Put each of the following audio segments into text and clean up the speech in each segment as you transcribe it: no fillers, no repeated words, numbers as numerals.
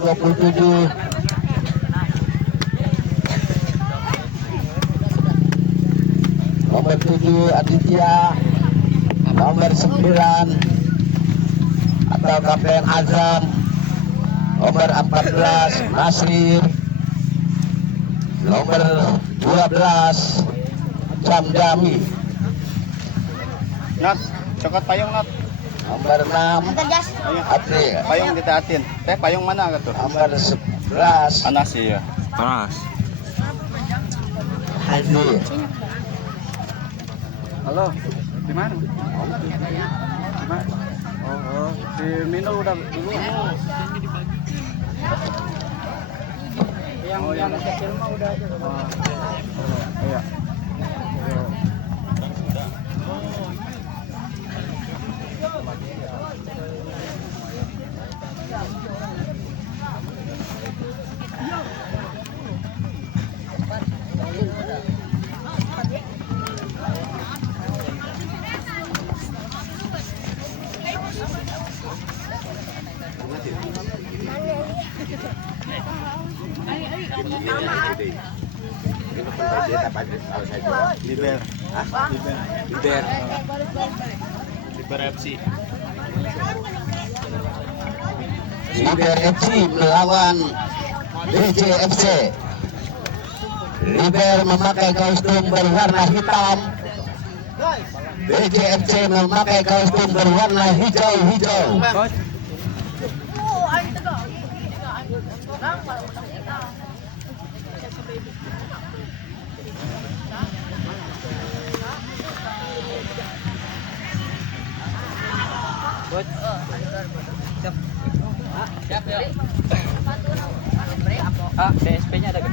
27 nomor 7 Aditya, nomor 9 atau Kapten Azam, nomor 14 Nasrir, nomor 12 Jamjami, Nat, cokot payung Nat. nomor 6 Atri, Payung ditaatin. Teh payung mana gitu? nomor 11 Panas sih ya. Panas. Haji. Halo, di mana? Di mana? Oh, si Mino udah dulu. Yang kecil mah udah ada. Oh, iya. Liber. Liber. Liber FC. Liber FC melawan BJFC. Liber memakai kostum berwarna hitam, BJFC memakai kostum berwarna hijau-hijau. Siap ya. DSP-nya ada gak?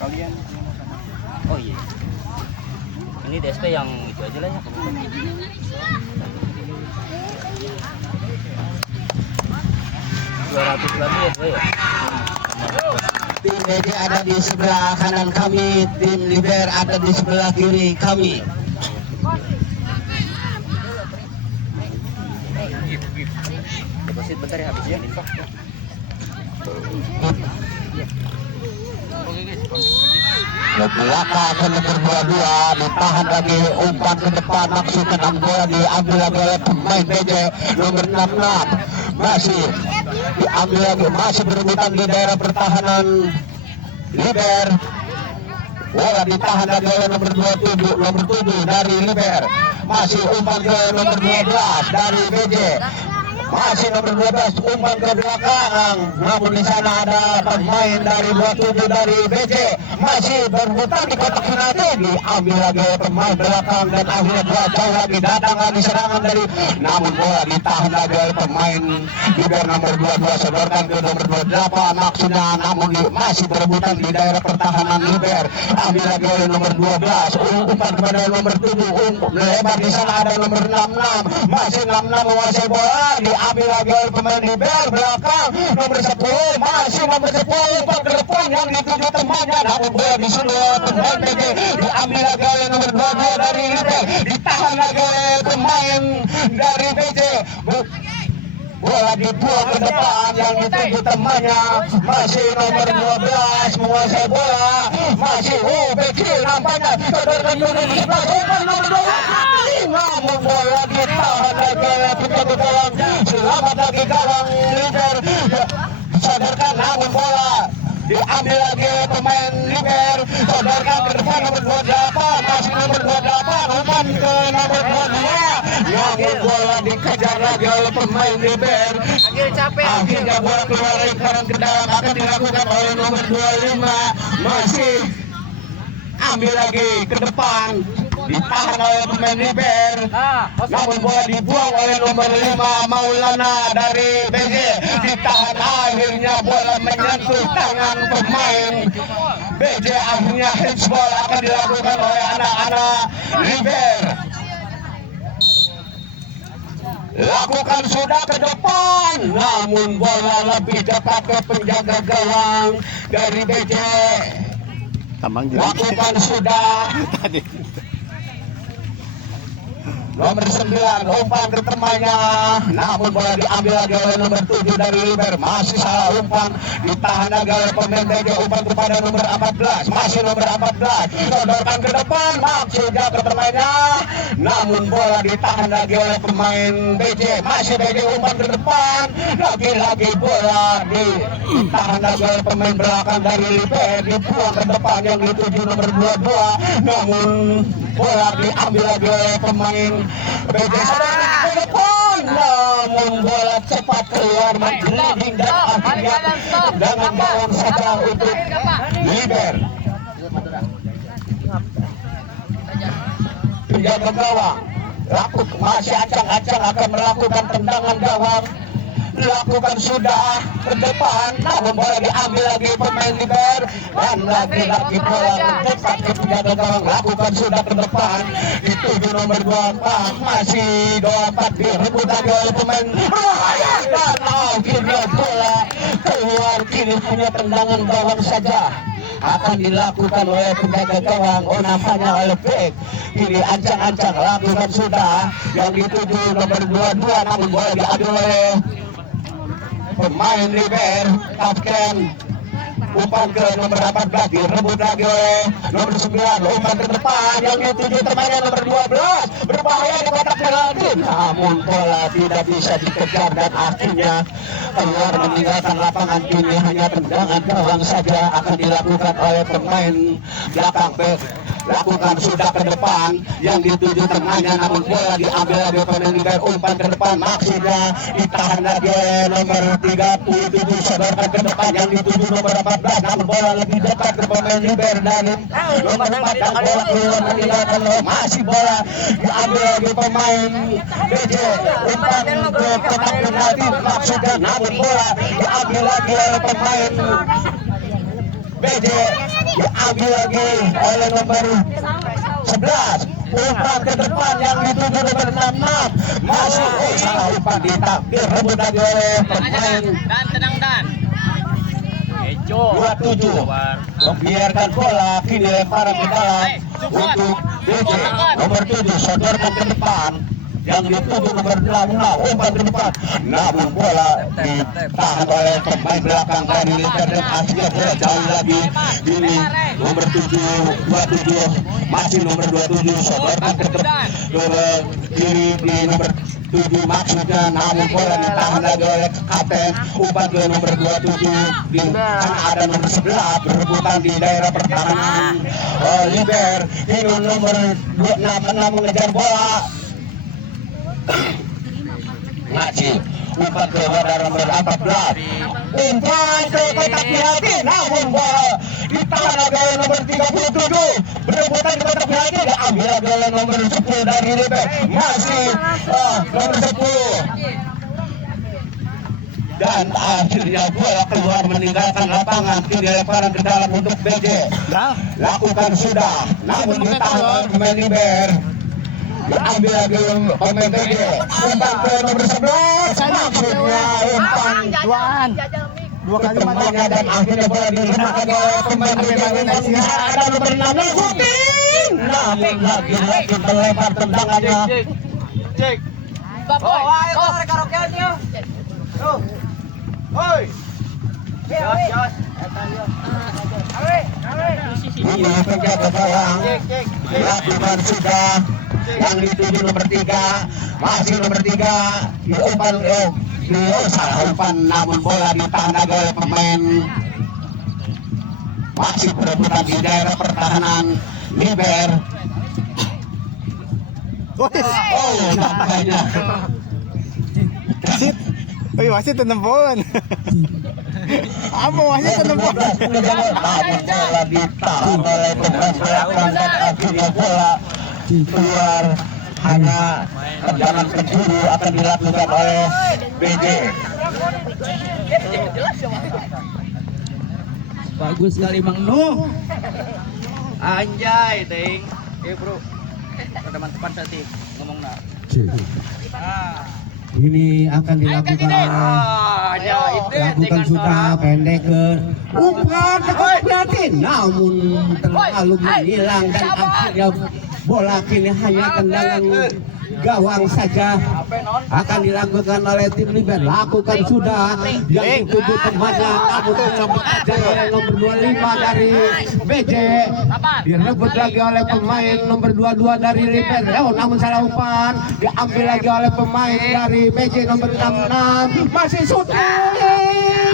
Kalian. Oh iya. Ini DSP yang itu aja lah ya. 200 lagi ya, Bro, ya. Tim BJ ada di sebelah kanan kami, tim Liber ada di sebelah kiri kami. Deposit bentar ya habis ya. Ke belakang ke nomor 22 ditahan lagi, umpan ke depan maksudkan bola diambil lagi oleh pemain BJ nomor 66, masih diambil lagi, masih berebutan di daerah pertahanan Liber. Bola ditahan lagi oleh nomor 7 dari Liber, masih umpan ke nomor 12 dari BJ. Masih nomor 12 umpan ke belakang, namun di sana ada pemain dari 27 dari BC masih berputar di kotak penalti, diambil lagi oleh pemain belakang dan akhirnya bola jauh lagi datang lagi serangan dari, namun bola ditahan lagi oleh pemain Liber nomor 22 sodorkan ke nomor 28 maksudnya, namun masih berebutan di daerah pertahanan Liber, ambil lagi oleh nomor 12 umpan kepada nomor 7 lebar di sana ada nomor 66, masih 66 menguasai bola, diambil lagi oleh pemain Liber belakang nomor 10, masih nomor 10 umpan ke depan yang dituju temannya, namun bola disuruh oleh pemain BJ, diambil lagi oleh nomor 22 dari Liber, ditahan lagi oleh pemain dari BJ, bola dibuang ke depan yang dituju temannya, masih nomor 12 menguasai bola, masih BJ nampaknya sodorkan dulu di sebelah umpan nomor 2, namun bola ditahan lagi oleh penjaga gawang, selamat lagi gawang Liber, sodorkan namun bola diambil lagi pemain Liber, sodorkan ke depan nomor 28, masih nomor 28 umpan ke nomor 22, namun bola dikejar lagi oleh pemain Liber, akhirnya bola keluar dari kanan ke dalam, akan dilakukan oleh nomor 25, masih ambil lagi ke depan, ditahan oleh pemain Liber, namun bola dibuang oleh nomor 5 Maulana dari BJ, ditahan, akhirnya bola menyentuh tangan pemain BJ, akhirnya handsball akan dilakukan oleh anak-anak Liber. Lakukan sudah ke depan, namun bola lebih dekat ke penjaga gawang dari BJ. Lakukan sudah. nomor 9 umpan ke temannya, namun bola diambil lagi oleh nomor 7 dari Liber. Masih salah umpan, ditahan lagi oleh pemain BJ. Umpan kepada nomor 14, masih nomor 14, sodorkan ke depan, maksudnya ke temannya, namun bola ditahan lagi oleh pemain BJ. Masih BJ umpan ke depan, lagi-lagi bola ditahan lagi oleh pemain belakang dari Liber, dibuang ke depan yang dituju nomor 22, namun bola diambil lagi oleh pemain BJ. Ke depan, namun bola cepat keluar menggelinding dan akhirnya dengan gawang saja untuk Liber. Penjaga gawang masih acang-acang akan melakukan tendangan gawang, dilakukan sudah ke depan, namun bola diambil lagi pemain Liber dan lagi-lagi bola mendekat ke penjaga gawang, lakukan sudah ke depan, dituju nomor 24, masih 24 direbut lagi oleh pemain berbahaya dan akhirnya bola keluar. Kini hanya tendangan gawang saja akan dilakukan oleh penjaga gawang, namanya oleh back. Kini ancang-ancang lakukan sudah yang dituju nomor 22, namun bola diambil oleh pemain Liber, kapten. Umpan ke nomor 14 direbut lagi oleh nomor 9, umpan ke depan yang dituju temannya nomor 12, berbahaya di kotak penalti, namun bola tidak bisa dikejar dan akhirnya keluar meninggalkan lapangan. Kini hanya tendangan gawang saja akan dilakukan oleh pemain belakang back. Lakukan sudah ke depan yang dituju temannya, namun bola diambil lagi pemain Liber. Umpan ke depan maksudnya ditahan lagi oleh nomor 37, sodorkan ke depan yang dituju nomor 14, namun bola lebih dekat ke pemain Liber dari nomor 4 dan bola keluar meninggalkan, masih bola diambil lagi pemain BJ. Umpan ke kotak penalti maksudnya, namun bola diambil lagi oleh pemain BJ, diambil lagi oleh nomor 11. Umpan ke depan yang dituju nomor 66, masih salah umpan, direbut lagi oleh pemain Dan tenang dan. Ejo 27. Membiarkan bola kini lemparan ke dalam untuk BJ. Nomor 7 sodorkan ke depan yang dituju nomor 66, umpan ke depan, namun bola ditahan oleh pemain belakang dari Liber dan akhirnya bola jauh lagi. Ini nomor 27, masih nomor 27, sodorkan ke depan ke kiri di nomor 7 maksudnya, namun bola ditahan lagi oleh kapten. Umpan ke nomor 27 karena ada nomor 11 berebutan di daerah pertahanan Liber. Ini nomor 26 mengejar bola, Ngaci umpan ke wadah nomor 14, umpan ke kotak penalti, namun bola ditahan lagi oleh nomor 37, berebutan di kotak penalti, diambil lagi oleh nomor 10 dari Liber, masih nomor 10, dan akhirnya bola keluar meninggalkan lapangan. Kini lemparan ke dalam untuk BJ, lakukan sudah, namun ditahan oleh pemain Liber. Diambil lagi pemain BJ, umpan ke nomor 11, maksudnya umpan dua kali temannya dan akhirnya bola diletakkan oleh pemain BJ. Ada nomor 6 shooting, namun lagi-lagi terlempar tendangannya. Cek. Ayo karaokeannya. Oi. Jos. Ini penjaga gawang dilakukan sudah yang dituju nomor 3, masih nomor 3, diumpan salah umpan, namun bola ditahan lagi oleh pemain, masih berebutan di daerah pertahanan Liber. Nampaknya Wasit. Oi, wasit tenempon. Apa wasit tenempon? Namun bola ditahan oleh pemain belakang dan akhirnya bola keluar. Hanya tendangan penjuru akan dilakukan oleh BJ. Bagus sekali Mang Nuh. Anjay, ting. Bro. Teman-teman tadi ngomong nak. Ini akan dilakukan lakukan sudah pendek ke umpan berarti, namun terlalu menghilang dan akhirnya bola kini hanya tendangan gawang saja akan dilakukan oleh tim Liber. Lakukan sudah yang dituju temannya, namun tercoba aja oleh nomor 25 dari BJ. Direbut lagi oleh pemain nomor 22 dari Liber. Namun salah umpan, diambil lagi oleh pemain dari BJ nomor 66. Masih syuting.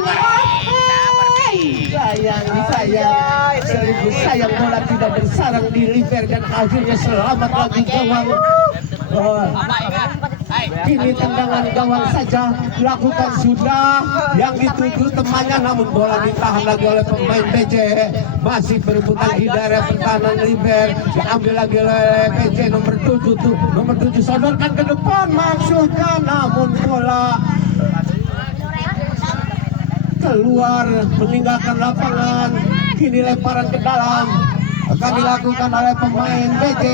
Sayang bola tidak bersarang di Liber dan akhirnya selamat lagi gawang. Kini tendangan gawang saja lakukan sudah yang dituju temannya, namun bola ditahan lagi oleh pemain BJ. Masih berebutan di daerah pertahanan Liber, diambil lagi oleh BJ nomor 7 sodorkan ke depan maksudnya, namun bola keluar meninggalkan lapangan. Kini lemparan ke dalam akan dilakukan oleh pemain BJ,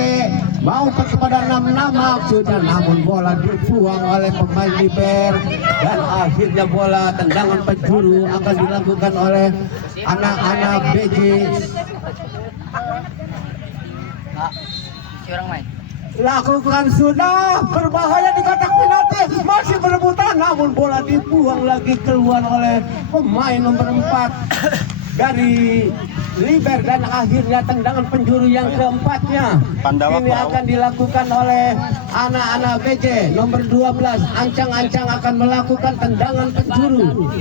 mau kepada 66 maksudnya, namun bola dibuang oleh pemain Liber dan akhirnya bola tendangan penjuru akan dilakukan oleh anak-anak BJ. Lakukan sudah, berbahaya di kotak penalti, masih berebutan, namun bola dibuang lagi keluar oleh pemain nomor 4 dari Liber dan akhirnya tendangan penjuru yang keempatnya ini akan dilakukan oleh anak-anak BJ nomor 12. Ancang-ancang akan melakukan tendangan penjuru.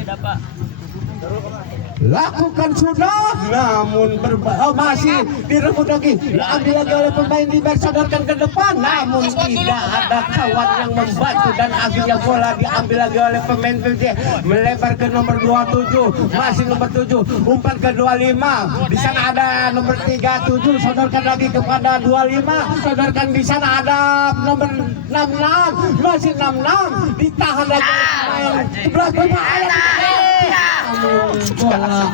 Lakukan sudah, namun masih direbut lagi, diambil lagi oleh pemain Liber, sodorkan ke depan, namun tidak ada kawan yang membantu dan akhirnya bola diambil lagi oleh pemain BJ, melebar ke nomor 27, masih nomor 7, umpan ke 25, di sana ada nomor 37, sodorkan lagi kepada 25, sodorkan di sana ada nomor 66, masih 66, ditahan lagi oleh pemain 11 berbahaya. Bola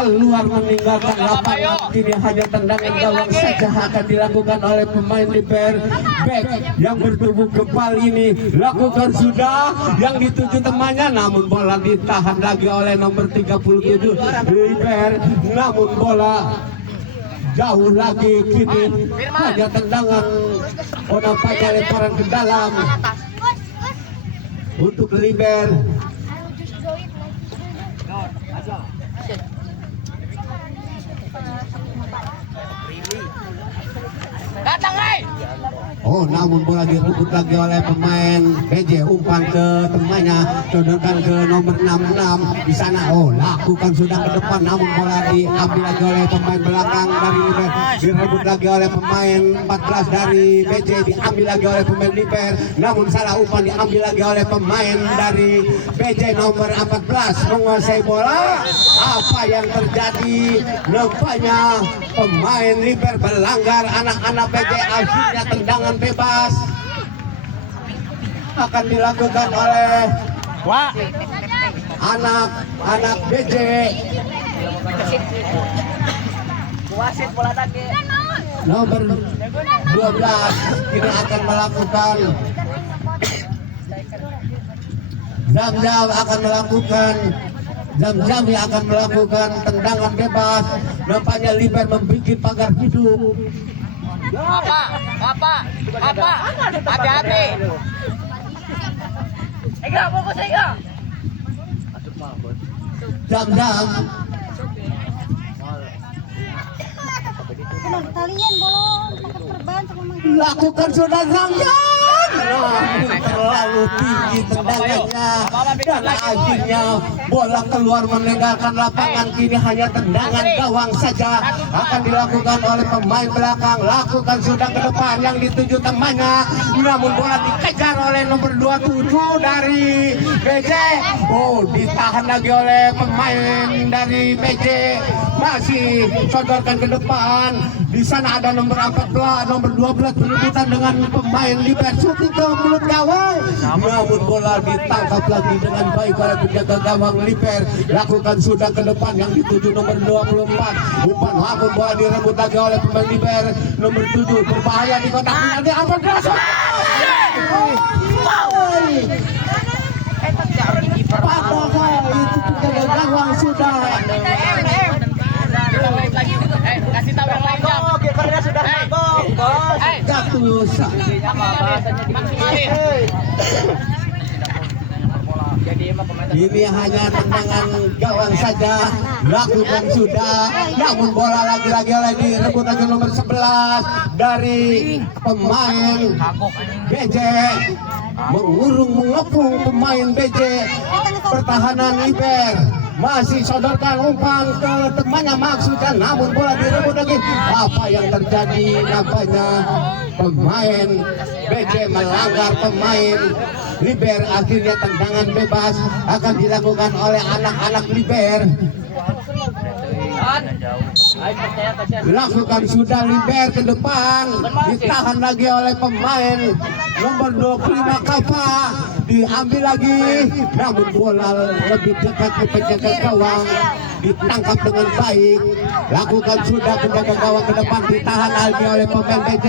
keluar meninggalkan lapangan. Kini hanya tendangan gawang saja akan dilakukan oleh pemain Liber. Back yang bertubuh kepal ini lakukan sudah yang dituju temannya, namun bola ditahan lagi oleh nomor 37 Liber, namun bola jauh lagi. Kini hanya tendangan nampaknya lemparan ke dalam untuk Liber. Namun bola direbut lagi oleh pemain BJ, umpan ke temannya, sodorkan ke nomor 66 di sana. Lakukan sudah ke depan, namun bola diambil lagi oleh pemain belakang dari Liber, direbut lagi oleh pemain 14 dari BJ, diambil lagi oleh pemain Liber, namun salah umpan, diambil lagi oleh pemain dari BJ nomor 14 menguasai bola. Apa yang terjadi? Nampaknya pemain Liber melanggar anak-anak BJ, akhirnya tendangan bebas akan dilakukan oleh anak-anak BJ. Nomor 12 ini akan melakukan Zam-Zami akan melakukan tendangan bebas. Nampaknya Liber membuat pagar hidup. Apa? Hati-hati. Enggak, fokus enggak. Zam-Zam. Kalian bolong terbang sama Lakukan sudah Zam-Zam. Terlalu tinggi tendangannya dan akhirnya bola keluar meninggalkan lapangan. Kini hanya tendangan gawang saja akan dilakukan oleh pemain belakang. Lakukan sudah ke depan yang dituju temannya, namun bola dikejar oleh nomor 27 dari BJ. Ditahan lagi oleh pemain dari BJ, masih sodorkan ke depan. Di sana ada nomor 14, nomor 12 berebutan dengan pemain Liber, syuting ke mulut gawang, namun bola ditangkap lagi dengan baik oleh penjaga gawang Liber. Lakukan sudah ke depan yang dituju nomor 24, umpan, namun bola direbut lagi oleh pemain Liber nomor 7, berbahaya di kotak penalti. Ampun keras, padahal itu penjaga gawang sudah Kasih tahu yang lain. Kipernya sudah jatuh. jatuh. Ini hanya tendangan gawang saja, lakukan sudah. Namun bola lagi-lagi oleh direbut lagi nomor 11 dari pemain BJ, mengepung pemain BJ. Pertahanan Liber masih sodorkan umpan ke temannya maksudnya, namun bola direbut lagi. Apa yang terjadi? Nampaknya pemain BJ melanggar pemain Liber. Akhirnya tendangan bebas akan dilakukan oleh anak-anak Liber. Dilakukan sudah Liber ke depan, ditahan lagi oleh pemain nomor 25 Kava, diambil lagi, namun bola lebih dekat ke penjaga gawang, ditangkap dengan baik. Lakukan sudah penjaga gawang ke depan, ditahan lagi oleh pemain BJ,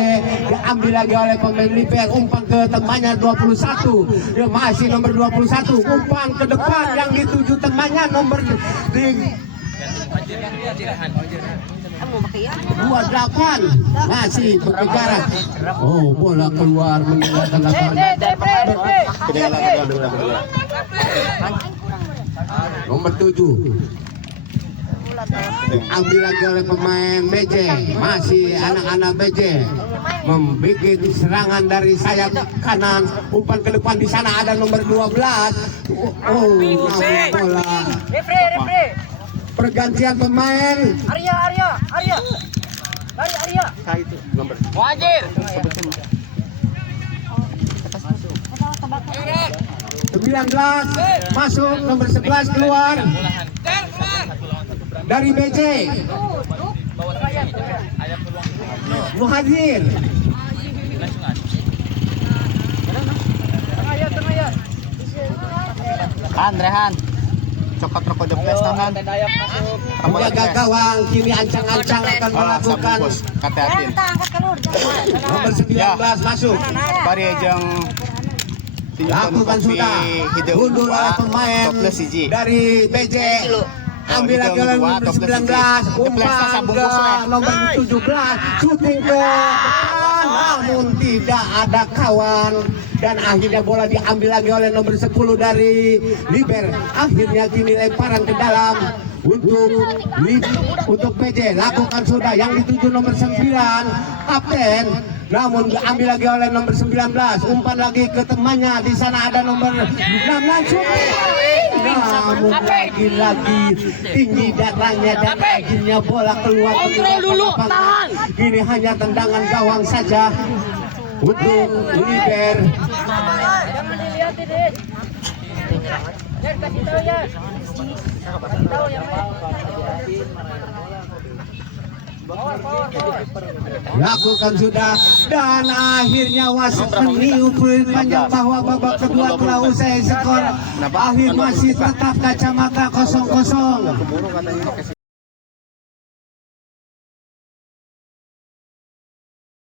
diambil lagi oleh pemain Liber, umpan ke temannya 21, dia masih nomor 21, umpan ke depan yang dituju temannya nomor 28, masih berkejaran. Oh, bola keluar meninggalkan lapangan. Nomor 7 ambil lagi oleh pemain BJ, masih anak-anak BJ membuat serangan dari sayap kanan, umpan ke depan. Di sana ada nomor 12. Oh, bola. Pergantian pemain. Arya. Lari Arya. Wajir. 19 masuk, nomor 11 keluar dari BJ. Muhajir. Rehan. Cokot rokok jeples tangan. Penjaga gawang kini ancang-ancang akan melakukan Kateatin. nomor 19 masuk. Bari jeung Lakukan sudah. Mundur oleh pemain dari BJ. Ambil lagi oleh nomor 19, umpan ke nomor 17, shooting ke depan, namun tidak ada kawan, dan akhirnya bola diambil lagi oleh nomor 10 dari Liber. Akhirnya kini lemparan ke dalam untuk PJ. Lakukan sudah yang dituju nomor 9 kapten, namun diambil lagi oleh nomor 19, umpan lagi ke temannya. Di sana ada nomor 16 shooting, namun lagi-lagi tinggi darahnya dan akhirnya bola keluar dulu. Ini hanya tendangan gawang saja untuk Liber. Jangan dilihatin, Dit. Kasih tahu ya. Kasih tahu yang lain. Lakukan sudah, dan akhirnya wasit meniup panjang bahwa babak kedua telah usai. Skor akhir masih tetap kacamata 0-0.